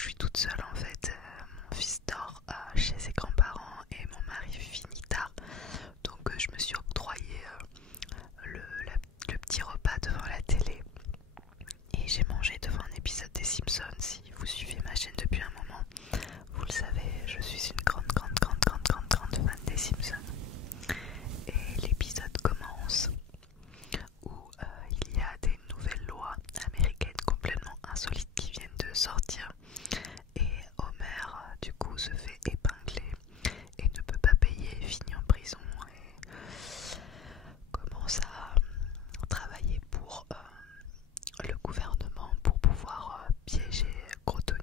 je suis toute seule en fait. Mon fils dort chez ses grands-parents et mon mari finit tard. Donc je me suis octroyé le petit repas devant la télé. Et j'ai mangé devant un épisode des Simpsons. Si vous suivez ma chaîne depuis un moment, vous le savez, je suis une grande fan des Simpsons. Et l'épisode commence où il y a des nouvelles lois américaines complètement insolites qui viennent de sortir. Et Homer, du coup, se fait épingler et ne peut pas payer, finit en prison et commence à travailler pour le gouvernement pour pouvoir piéger Crotoni.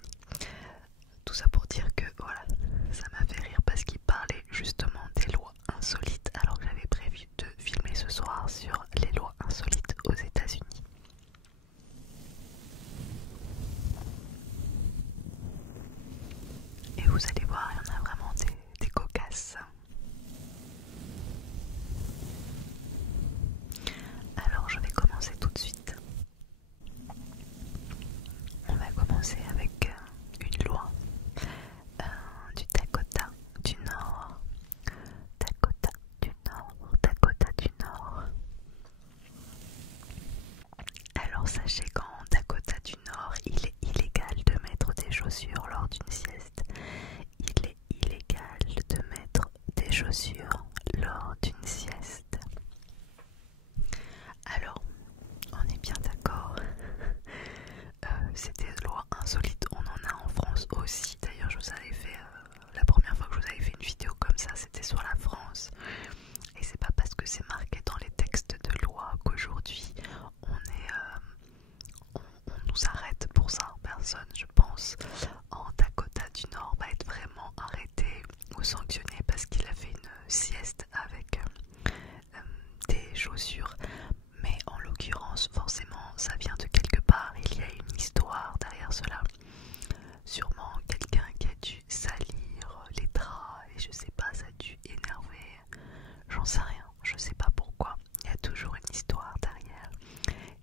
Tout ça pour dire que voilà, ça m'a fait rire parce qu'il parlait justement des lois insolites alors que j'avais prévu de filmer ce soir sur les lois insolites aux États-Unis. Et vous allez voir, il y en a vraiment des cocasses. Alors je vais commencer tout de suite. On va commencer avec une loi du Dakota du Nord. Dakota du Nord, Dakota du Nord. Alors sachez qu'en Dakota du Nord, il est illégal de mettre des chaussures lors d'une sieste. Il est illégal de mettre des chaussures lors d'une sieste. Alors, on est bien d'accord. C'est des lois insolites, on en a en France aussi. D'ailleurs, je vous avais fait, la première fois que je vous avais fait une vidéo comme ça, c'était sur la France. Et c'est pas parce que c'est marqué dans les textes de loi qu'aujourd'hui on nous arrête pour ça. Personne, je pense, en Dakota du Nord va être vraiment arrêté ou sanctionné parce qu'il a fait une sieste avec des chaussures. Mais en l'occurrence, forcément, ça vient de quelque part. Il y a une histoire derrière cela. Sûrement quelqu'un qui a dû salir les draps et je sais pas, ça a dû énerver. J'en sais rien, je sais pas pourquoi. Il y a toujours une histoire derrière.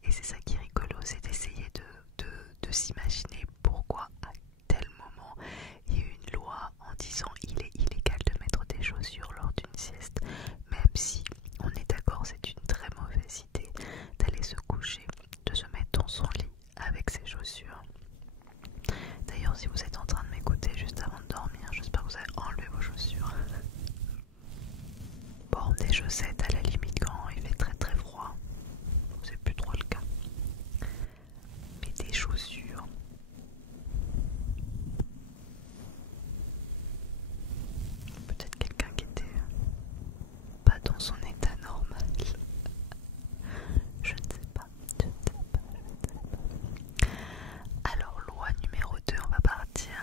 Et c'est ça qui est rigolo, c'est d'essayer de s'imaginer pourquoi à tel moment il y a eu une loi en disant il est illégal de mettre des chaussures lors d'une sieste. Même si on est d'accord, c'est une très mauvaise idée d'aller se coucher, de se mettre dans son lit avec ses chaussures. D'ailleurs, si vous êtes en train de m'écouter juste avant de dormir, j'espère que vous avez enlevé vos chaussures. Bon, des chaussettes à la limite quand il fait très froid, c'est plus trop le cas. Mais des chaussures, peut-être quelqu'un qui était pas dans son état normal. Je ne sais pas. Alors, loi numéro 2, on va partir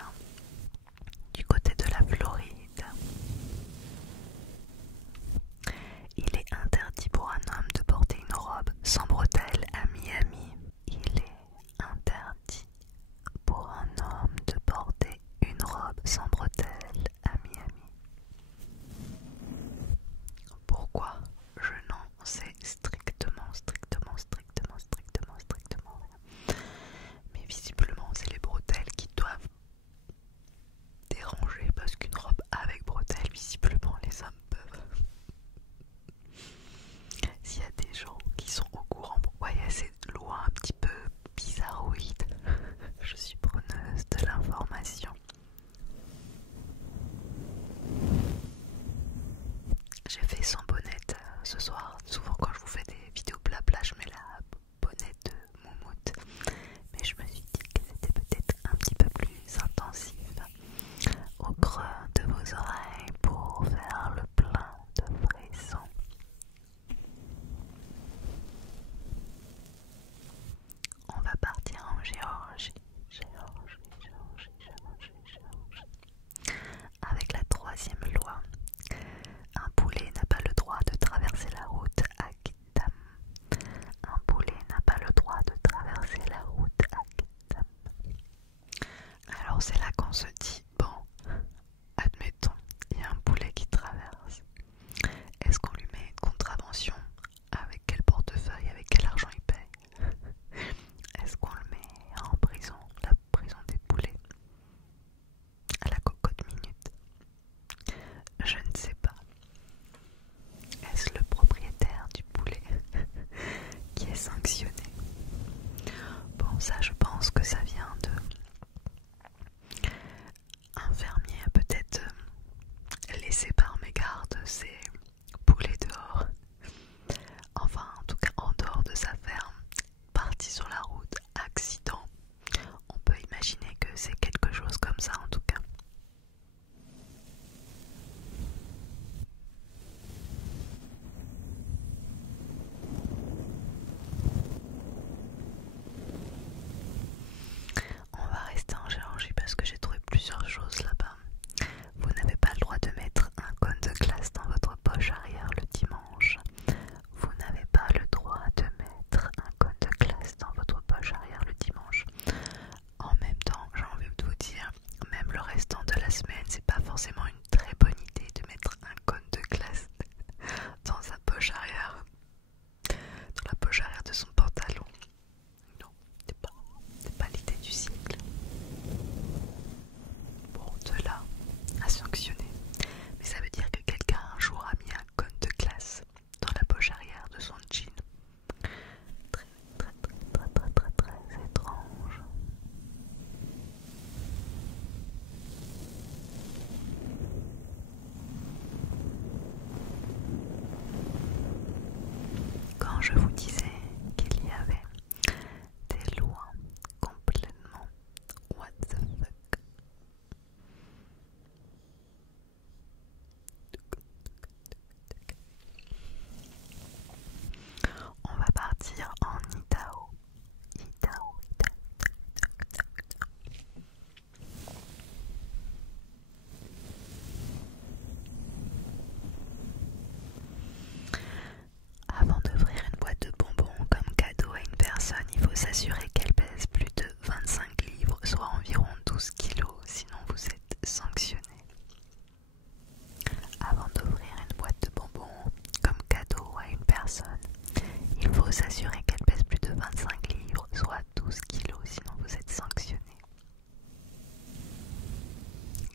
de la semaine, c'est pas forcément une très bonne idée de mettre un cône de glace dans sa poche arrière, dans la poche arrière de son pantalon. Non, c'est pas l'idée du siècle. Bon, de là à sanctionner. Mais ça veut dire que quelqu'un un jour a mis un cône de glace dans la poche arrière de son jean. Très étrange. Quand je vous disais qu'il y avait des lois complètement what the fuck, on va partir en Idaho. Avant d'ouvrir une boîte de bonbons comme cadeau à une personne, il faut s'assurer qu'elle pèse plus de 25 livres, soit environ 12 kilos, sinon vous êtes sanctionné. Avant d'ouvrir une boîte de bonbons comme cadeau à une personne, il faut s'assurer qu'elle pèse plus de 25 livres, soit 12 kilos, sinon vous êtes sanctionné.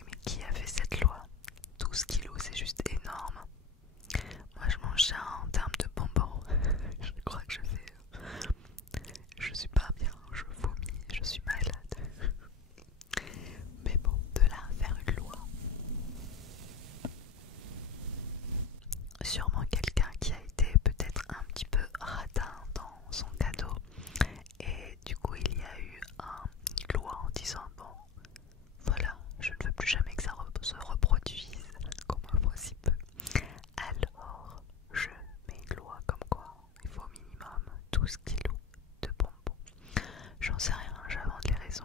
Mais qui a fait cette loi? 12 kilos, c'est juste énorme. Moi je mange ça en termes de bonbons. Je crois que je suis pas bien, je vomis, je suis malade. Mais bon, de là à faire une loi. Sûrement quelqu'un qui a été peut-être un petit peu radin dans son cadeau. Et du coup il y a eu une loi en disant bon, voilà, je ne veux plus jamais que ça se reproduise, qu'on me voit si peu. Alors, je mets une loi comme quoi il faut au minimum 12 kilos de bonbons. J'en sais rien, j'invente les raisons.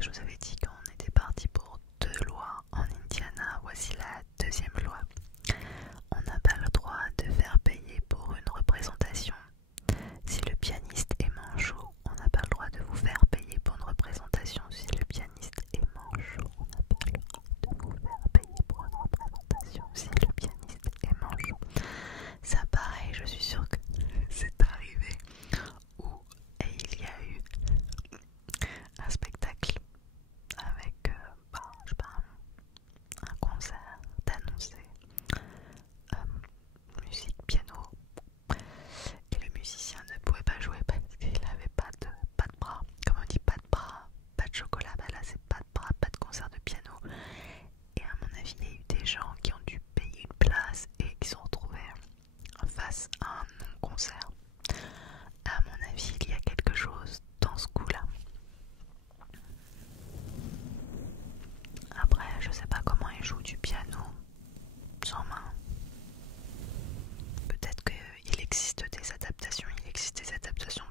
que je vous avais dit qu'on était parti pour 2 lois en Indiana. Voici la deuxième loi. On n'a pas le droit de faire payer pour une représentation. Si le pianiste est manchot, on n'a pas le droit de vous faire payer pour une représentation. Si le pianiste est manchot, on n'a pas le droit de vous faire payer pour une représentation. Si le pianiste est manchot. Ça pareil, je suis sûre que c'est arrivé où il y a eu un spectacle avec je sais pas, un concert d'annoncer musique piano et le musicien ne pouvait pas jouer parce qu'il n'avait pas de bras. Comme on dit, pas de bras, pas de chocolat, bah là c'est pas de bras, pas de concert de piano. Et à mon avis il y a eu des gens qui ont dû payer une place et qui se sont retrouvés face à un non-concert. À mon avis il y a quelque chose dans ce coup-là. Après je sais pas comment ils jouent du piano sans main. Peut-être qu'il existe des adaptations,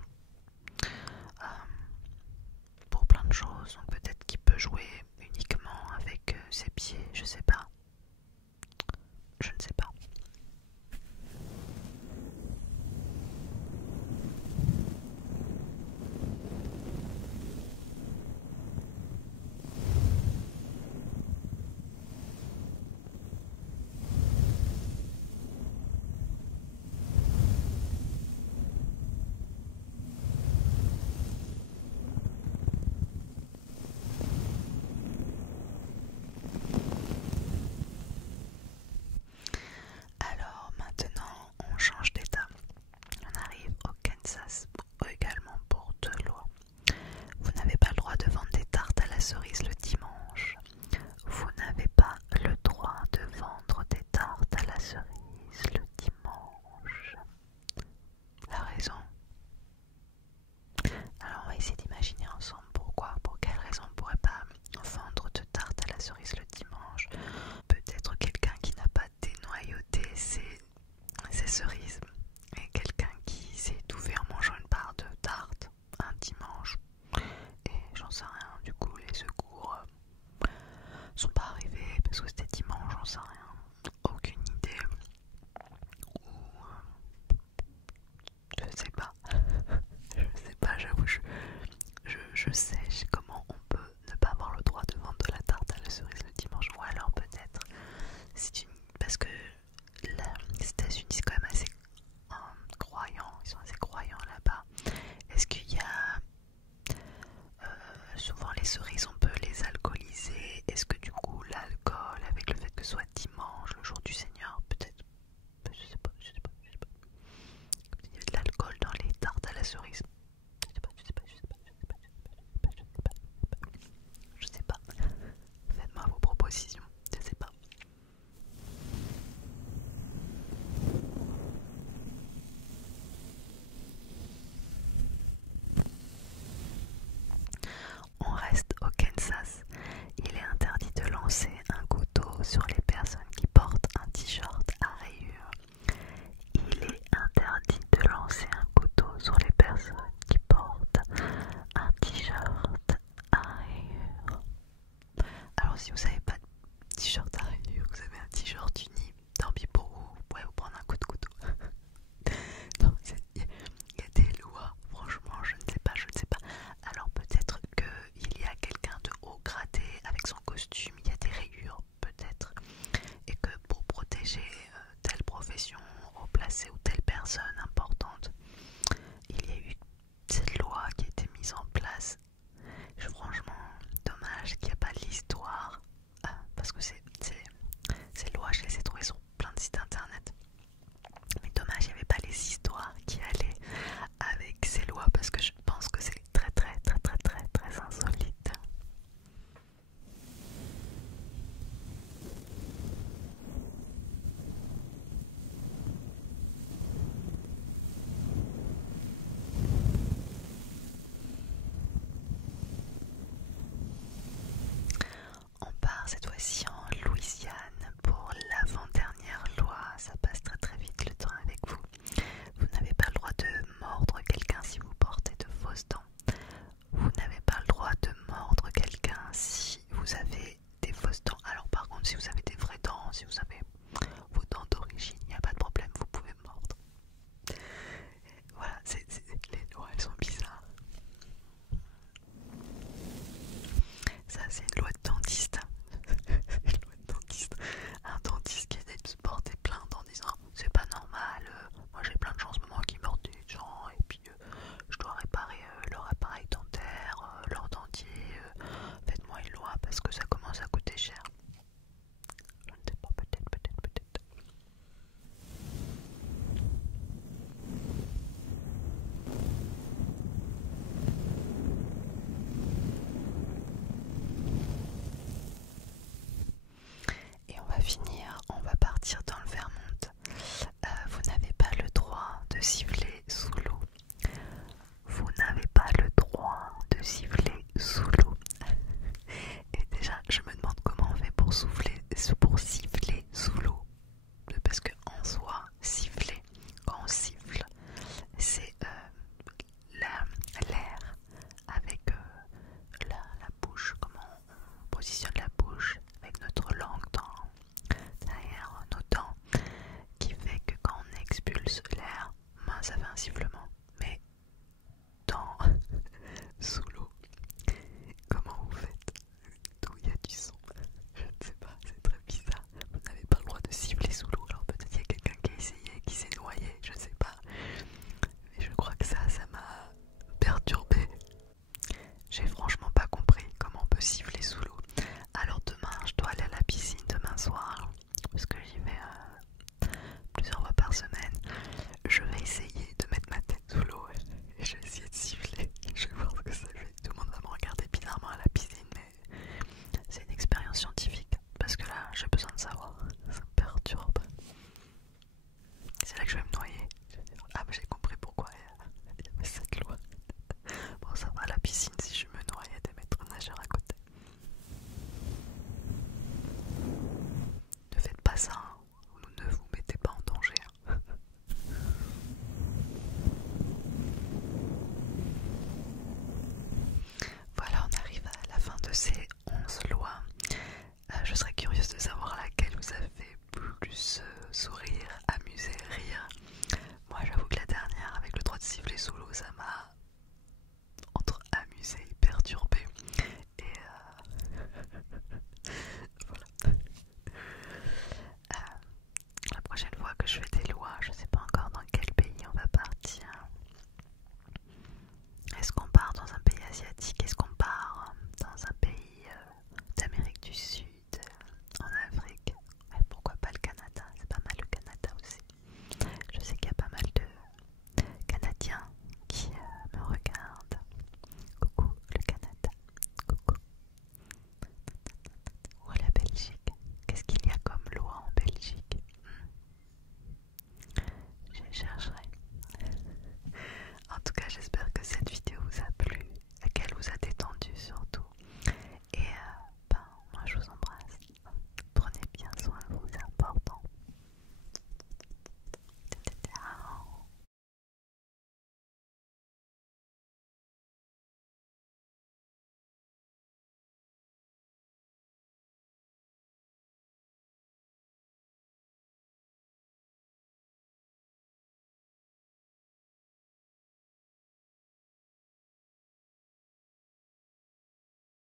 pour plein de choses, donc peut-être qu'il peut jouer uniquement avec ses pieds, je sais pas. Je ne sais pas. Alors maintenant on change d'état. On arrive au Kansas également pour 2 lois. Vous n'avez pas le droit de vendre des tartes à la cerise le dimanche. Vous n'avez pas le droit de vendre des tartes à la cerise le dimanche. La raison? Alors on va essayer d'imaginer ensemble pourquoi, pour quelle raison on ne pourrait pas vendre de tartes à la cerise le dimanche. Peut-être quelqu'un qui n'a pas dénoyauté ses cerises et quelqu'un qui s'est étouffé en mangeant une part de tarte un dimanche. Et j'en sais rien, du coup les secours sont pas arrivés parce que c'était dimanche, j'en sais rien, aucune idée. Ou je sais pas, j'avoue, je sais comment on peut ne pas avoir le droit de vendre de la tarte à la cerise le dimanche. Ou alors peut-être parce que les États-Unis c'est quand même assez croyants, ils sont assez croyants là-bas. Est-ce qu'il y a souvent les cerises on peut les alcooliser? Est-ce que du coup l'alcool avec le fait que ce soit dimanche, le jour du Seigneur, peut-être, je sais pas. Il y a de l'alcool dans les tartes à la cerise. Je sais pas. Faites-moi vos propositions, je sais pas. On reste au Kansas. Il est interdit de lancer un couteau sur les personnes qui portent un t-shirt à rayures. Il est interdit de lancer un couteau sur les personnes qui portent un t-shirt à rayures. Alors si vous n'avez pas de t-shirt à rayures, vous avez un t-shirt uni, tant pis pour vous, vous pouvez vous prendre un coup de couteau. Non, il y a des lois, franchement, je ne sais pas. Alors peut-être qu'il y a quelqu'un de haut gradé avec son costume, il y a des rayures peut-être, et que pour protéger telle profession haut placée ou telle personne importante, il y a eu cette loi qui a été mise en place. Franchement, dommage qu'il n'y a pas l'histoire, parce que ces lois, je les ai trouvées sur plein de sites internet. Mais dommage, il n'y avait pas les histoires qui allaient avec ces lois, parce que je pense que c'est très insolite. On part cette fois-ci en